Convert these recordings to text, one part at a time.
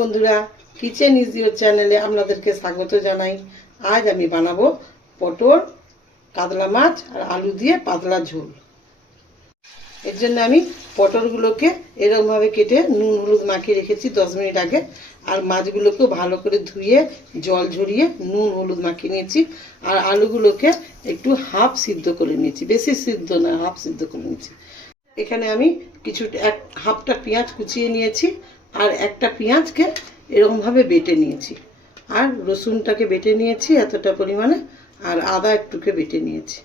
বন্ধুরা, kitchen is your চ্যানেলে আপনাদেরকে স্বাগত জানাই। আজ আমি বানাবো পটল, কাতলা মাছ আর আলু দিয়ে পাতলা ঝোল। এর জন্য আমি পটলগুলোকে এরকমভাবে কেটে নুন হলুদ মাখিয়ে রেখেছি 10 মিনিট আগে। আর মাছগুলোকেও ভালো করে ধুয়ে জল ঝরিয়ে নুন হলুদ মাখিয়ে নিয়েছি। আর আলুগুলোকে একটু হাফ সিদ্ধ করে নিয়েছি, বেশি সিদ্ধ না, হাফ সিদ্ধ করে নিয়েছি। এখানে আমি হাফটা পেঁয়াজ কুচিয়ে নিয়েছি আর একটা পেঁয়াজকে এরকমভাবে বেটে নিয়েছি। আর রসুনটাকে বেটে নিয়েছি এতটা পরিমাণে, আর আদা একটুকে বেটে নিয়েছি,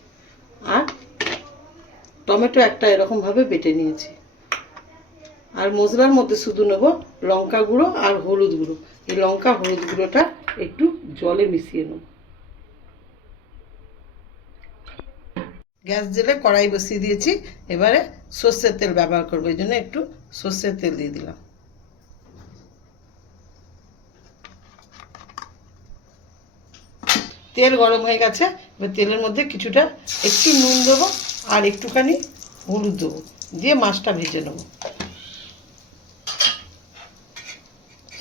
আর টমেটো একটা এরকমভাবে বেটে নিয়েছি। আর মশলার মধ্যে শুধু নেব লঙ্কা গুঁড়ো আর হলুদ গুঁড়ো। এই লঙ্কা হলুদ গুঁড়োটা একটু জলে মিশিয়ে নেব। গ্যাস জেলে কড়াই বসিয়ে দিয়েছি। এবারে সর্ষের তেল ব্যবহার করবো, এই জন্য একটু সর্ষের তেল দিয়ে দিলাম। তেল গরম হয়ে গেছে। এবার তেলের মধ্যে কিছুটা একটু নুন দেবো আর একটুখানি হলুদ দেবো, দিয়ে মাছটা ভেজে নেব।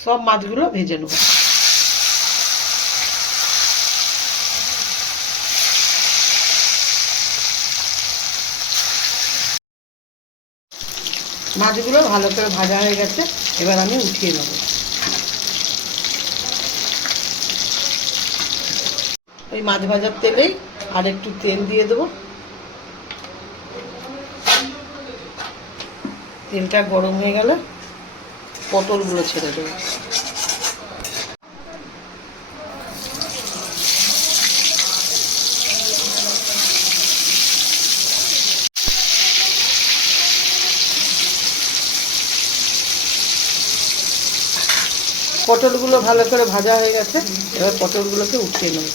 সব মাছগুলো ভেজে নেব। মাছগুলো ভালো করে ভাজা হয়ে গেছে, এবার আমি উঠিয়ে নেব। ওই মাছ ভাজার তেলেই আর একটু তেল দিয়ে দেবো। তেলটা গরম হয়ে গেলে পটলগুলো ছেড়ে দেবো। পটলগুলো ভালো করে ভাজা হয়ে গেছে, এবার পটলগুলোকে উঠিয়ে নেব।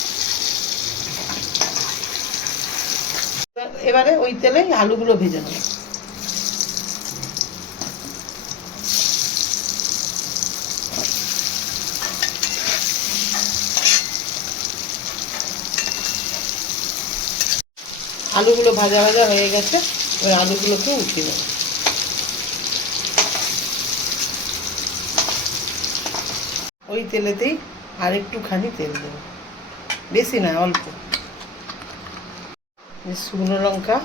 এবারে ওই তেলেই আলুগুলো ভেজে নেব। আলুগুলো ভাজা ভাজা হয়ে গেছে, এবার আলুগুলোকে উঠিয়ে নেব। ওই তেলেতেই আর একটুখানি তেল দেবো, বেশি না, অল্প। শুকনো লঙ্কা,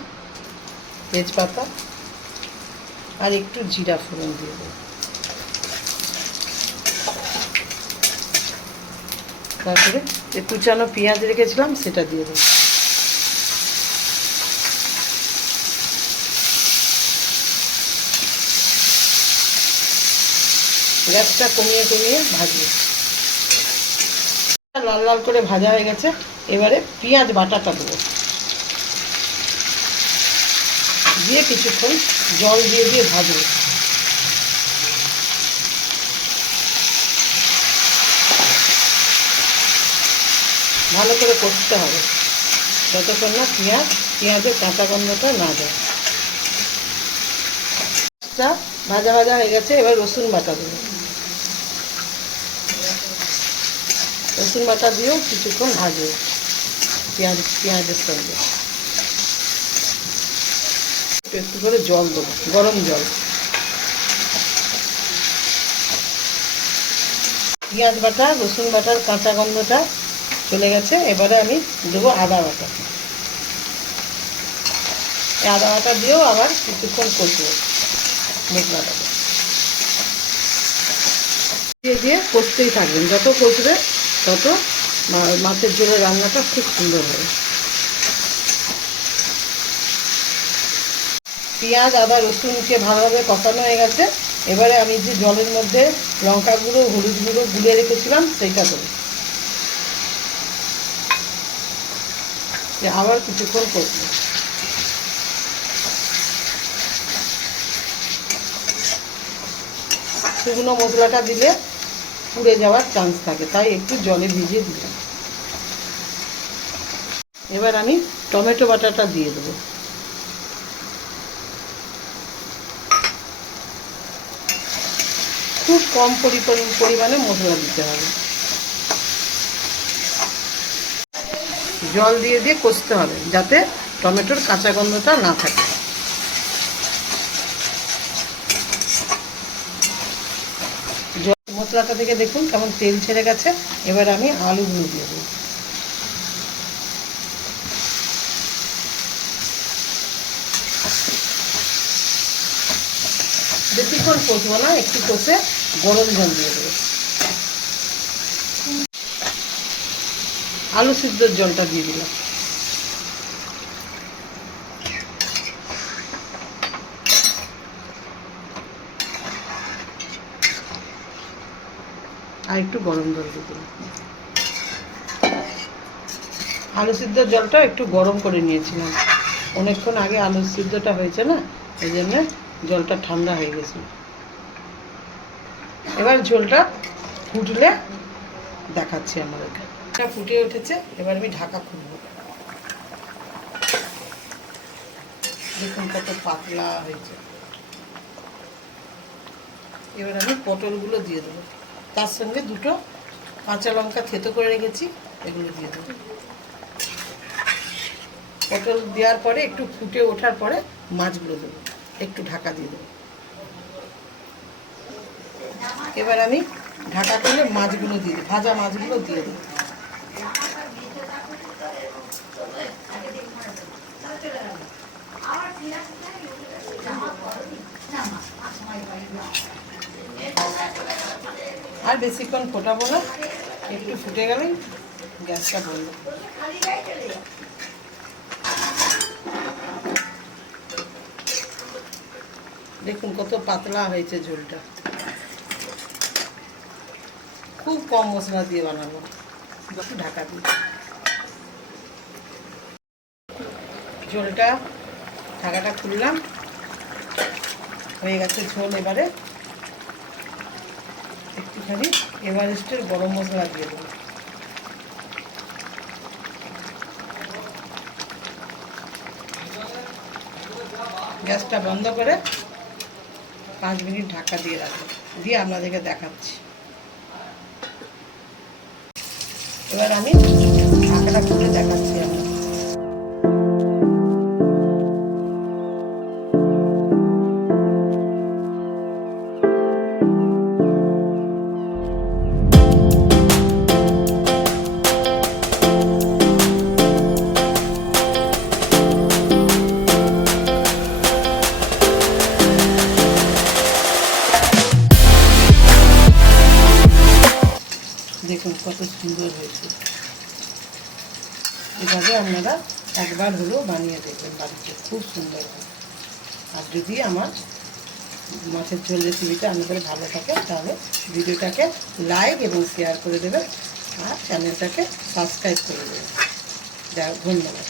তেজপাতা আর একটু জিরা ফোড়ন দিয়ে দেবো। তারপরে যে কুচানো পেঁয়াজ রেখেছিলাম সেটা দিয়ে দেবো। গ্যাসটা কমিয়ে কমিয়ে ভাজবো। লাল লাল করে ভাজা হয়ে গেছে, এবারে পেঁয়াজ বাটাটা দেবো, দিয়ে কিছুক্ষণ জল দিয়ে দিয়ে ভাজবো। ভালো করে কষতে হবে যতক্ষণ না পেঁয়াজের কাঁচা গন্ধটা না যায়। ভাজা ভাজা হয়ে গেছে, এবার রসুন বাটা দেবো। রসুন বাটা দিয়েও কিছুক্ষণ ভাজবো পেঁয়াজের সঙ্গে। একটু করে জল দেবো, গরম জল। পেঁয়াজ বাটা রসুন বাটার কাঁচা গন্ধটা চলে গেছে, এবারে আমি দেবো আদা বাটা। এই আদা বাটা দিয়েও আবার কিছুক্ষণ কষবো মশলাটাকে। দিয়ে দিয়ে কষতেই থাকবেন, যত কষবে তত মাছের ঝোলের রান্নাটা খুব সুন্দর হবে। পেঁয়াজ আদা রসুনকে ভালোভাবে কষানো হয়ে গেছে, এবারে আমি যে জলের মধ্যে লঙ্কা গুঁড়ো হলুদ গুঁড়ো গুলিয়ে রেখেছিলাম সেইটা দেবো। আবার কিছুক্ষণ কষবো। শুকনো মশলাটা দিলে পুড়ে যাওয়ার চান্স থাকে, তাই একটু জলে ভিজিয়ে দিলাম। এবার আমি টমেটো বাটাটা দিয়ে দেবো। খুব কম পরিমাণে মশলা দিতে হবে। জল দিয়ে দিয়ে কষতে হবে যাতে টমেটোর কাঁচা গন্ধটা না থাকে। মশলাটা থেকে দেখুন কেমন তেল ছেড়ে গেছে। এবার আমি আলুগুলো দিয়ে দেবো। বেশিক্ষণ কষবো না, একটু কষে গরম জল দিয়ে দেবো। আলু সিদ্ধর জলটা দিয়ে দিলাম। আর একটু গরম জল দিয়ে দিলাম। আলু সিদ্ধর জলটা একটু গরম করে নিয়েছিলাম, অনেকক্ষণ আগে আলু সিদ্ধটা হয়েছে না, এই জন্য জলটা ঠান্ডা হয়ে গেছে। এবার ঝোলটা ফুটলে দেখাচ্ছি আমাদেরকে। এটা ফুটে উঠেছে, এবার আমি ঢাকা খুলব। দেখুন কত পাতলা হয়েছে। এবার আমি পটলগুলো দিয়ে দেবো, তার সঙ্গে দুটো কাঁচা লঙ্কা থেতো করে রেখেছি, এগুলো দিয়ে দেবো। পটল দেওয়ার পরে একটু ফুটে ওঠার পরে মাছগুলো দেবো, একটু ঢাকা দিয়ে দেবো। এবার আমি ঢাকা খুলে মাছগুলো দিয়ে দিই, ভাজা মাছগুলো দিয়ে দিই। আর বেশিক্ষণ ফোটাবো না, একটু ফুটে গেলেই গ্যাসটা বন্ধ। দেখুন কত পাতলা হয়েছে ঝোলটা। খুব কম মশলা দিয়ে বানাবো, একটু ঢাকা দিই। ঝোলটা ঢাকাটা খুললাম, হয়ে গেছে ঝোল। এবারে একটুখানি এভারেস্টের গরম মশলা দিয়ে দেবো। গ্যাসটা বন্ধ করে 5 মিনিট ঢাকা দিয়ে রাখবো, দিয়ে আপনাদেরকে দেখাচ্ছি। এবার আমি ঢাকাটা খুলে দেখাচ্ছি। দেখুন কত সুন্দর হয়েছে। এভাবে আপনারা একবার হলেও বানিয়ে দেখবেন বাড়িতে, খুব সুন্দর হয়। আর যদি আমার মাছের ঝোল রেসিপিটা আপনাদের ভালো থাকে তাহলে ভিডিওটাকে লাইক এবং শেয়ার করে দেবেন, আর চ্যানেলটাকে সাবস্ক্রাইব করে দেবেন। ধন্যবাদ।